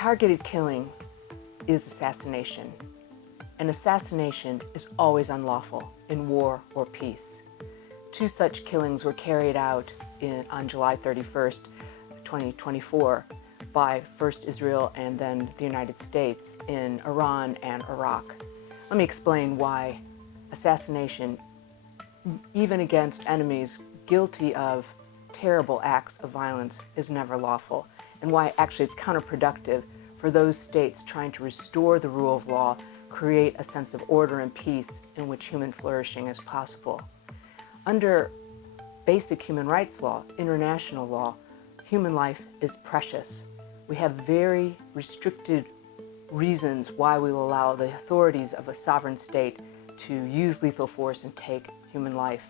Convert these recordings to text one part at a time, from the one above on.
Targeted killing is assassination. An assassination is always unlawful in war or peace. Two such killings were carried out on July 31st, 2024 by first Israel and then the United States in Iran and Iraq. Let me explain why assassination, even against enemies guilty of terrible acts of violence, is never lawful, and why actually it's counterproductive for those states trying to restore the rule of law, create a sense of order and peace in which human flourishing is possible. Under basic human rights law, international law, human life is precious. We have very restricted reasons why we will allow the authorities of a sovereign state to use lethal force and take human life.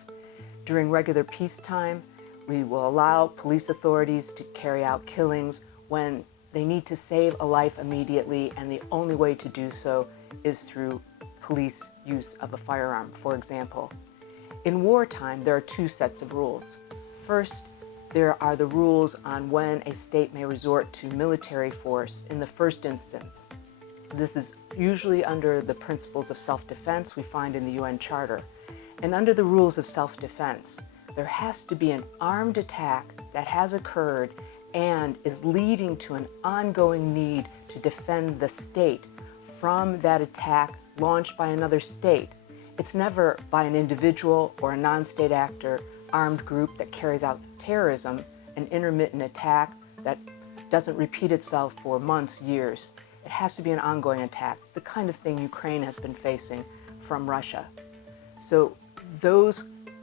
During regular peacetime, we will allow police authorities to carry out killings when they need to save a life immediately, and the only way to do so is through police use of a firearm, for example. In wartime, there are two sets of rules. First, there are the rules on when a state may resort to military force in the first instance. This is usually under the principles of self-defense we find in the UN Charter. And under the rules of self-defense, there has to be an armed attack that has occurred and is leading to an ongoing need to defend the state from that attack launched by another state. It's never by an individual or a non-state actor, armed group that carries out terrorism, an intermittent attack that doesn't repeat itself for months, years. It has to be an ongoing attack, the kind of thing Ukraine has been facing from Russia. So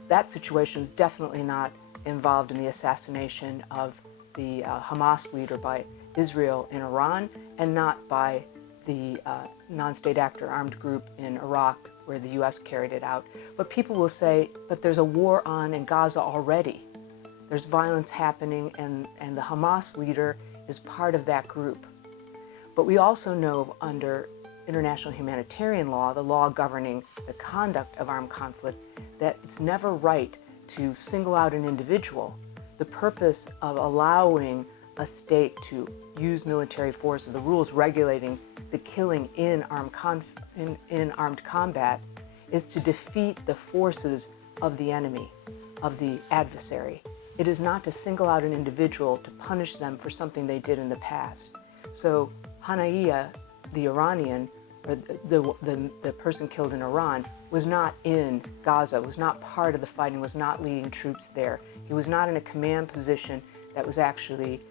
that situation is definitely not involved in the assassination of the Hamas leader by Israel in Iran, and not by the non-state actor armed group in Iraq where the US carried it out. But people will say, but there's a war on in Gaza already. There's violence happening, and the Hamas leader is part of that group. But we also know under international humanitarian law, the law governing the conduct of armed conflict, that it's never right to single out an individual. The purpose of allowing a state to use military force, or the rules regulating the killing in armed combat, is to defeat the forces of the enemy, of the adversary. It is not to single out an individual to punish them for something they did in the past. So Haniyeh, the Iranian, or the person killed in Iran, was not in Gaza, was not part of the fighting, was not leading troops there. He was not in a command position that was actually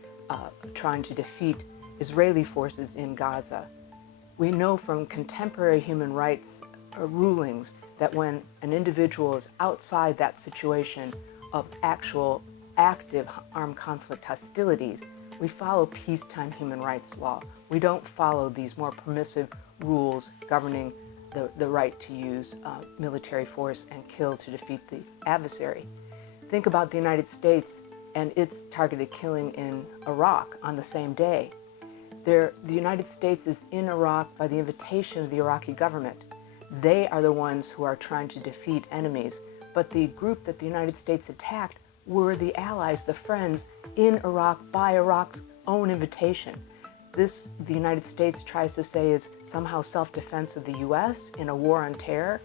trying to defeat Israeli forces in Gaza. We know from contemporary human rights rulings that when an individual is outside that situation of actual active armed conflict hostilities, we follow peacetime human rights law. We don't follow these more permissive rules governing the right to use military force and kill to defeat the adversary. Think about the United States and its targeted killing in Iraq on the same day. The United States is in Iraq by the invitation of the Iraqi government. They are the ones who are trying to defeat enemies, but the group that the United States attacked were the allies, the friends in Iraq by Iraq's own invitation. This, the United States tries to say, is somehow self-defense of the US in a war on terror.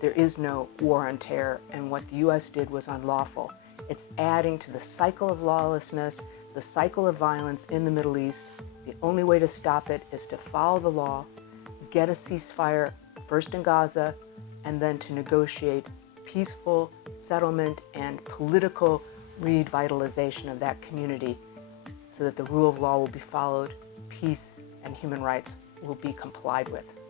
There is no war on terror, and what the US did was unlawful. It's adding to the cycle of lawlessness, the cycle of violence in the Middle East. The only way to stop it is to follow the law, get a ceasefire, first in Gaza, and then to negotiate peaceful settlement and political revitalization of that community so that the rule of law will be followed, peace and human rights will be complied with.